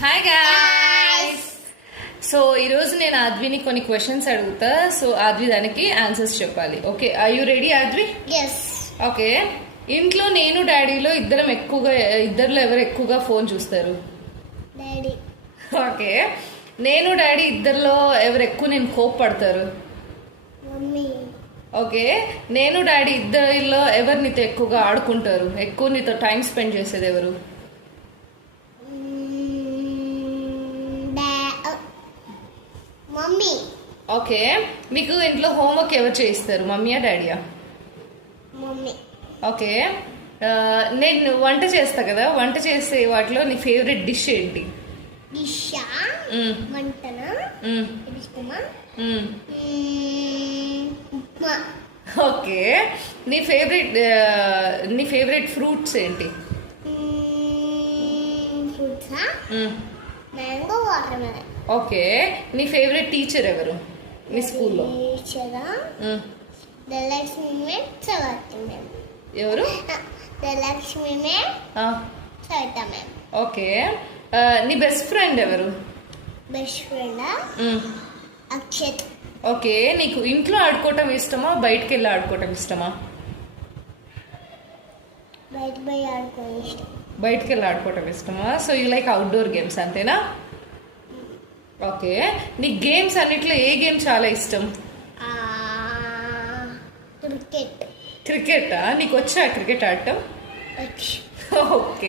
Hi guys. So ఈరోజు నేను ఆద్విని కొన్ని క్వశ్చన్స్ అడుగుతా. సో ఆద్వి దానికి ఆన్సర్స్ చెప్పాలి. Okay, are you ready Advi? Yes. Okay, ఇంట్లో నేను డాడీలో ఇద్దరిలో ఎవరు ఎక్కువగా ఫోన్ చూస్తారు? డాడీ. ఓకే, నేను డాడీ ఇద్దరిలో ఎవరు ఎక్కువ నేను కోప్పడతారు? మమ్మీ. ఓకే, నేను డాడీ ఇద్దరిలో ఎవరు నీతో ఎక్కువగా ఆడుకుంటారు? ఎక్కువ నీతో టైం స్పెండ్ చేసేది ఎవరు? మమ్మీ. ఓకే, మీకు ఇంట్లో హోంవర్క్ ఎవరు చేయిస్తారు, మమ్మీయా డాడీయా? మమ్మీ. ఓకే, నేను వంట చేస్తా కదా, వంట చేసే వాటిలో నీ ఫేవరెట్ డిష్ ఏంటి? డిషా? వంటనా? ఇష్టమా? ఉప్మా. ఓకే, నీ ఫేవరెట్ ఫ్రూట్స్ ఏంటి? ఫ్రూట్సా? Mango, watermelon. ఓకే, నీ ఫేవరెట్ టీచర్ ఎవరు మీ స్కూల్లో? టీచరా? Dhanalakshmi madam, Savitha madam. ఎవరు? Dhanalakshmi madam, Savitha madam. Okay, నీ బెస్ట్ ఫ్రెండ్ ఎవరు? బెస్ట్ ఫ్రెండా? అక్షత్. ఓకే, నీకు ఇంట్లో ఆడుకోవటం ఇష్టమా, బయటకు వెళ్ళి ఆడుకోవటం ఇష్టమా? బయట పోయి ఆడుకోవడం ఇష్టం. బయటకు వెళ్ళి ఆడుకోవటం ఇష్టమా? So you like outdoor games, అంతేనా? ఓకే, నీ గేమ్స్ అన్నిట్లో ఏ గేమ్ చాలా ఇష్టం? క్రికెట్. క్రికెటా? నీకు వచ్చా క్రికెట్ ఆడటం? ఓకే.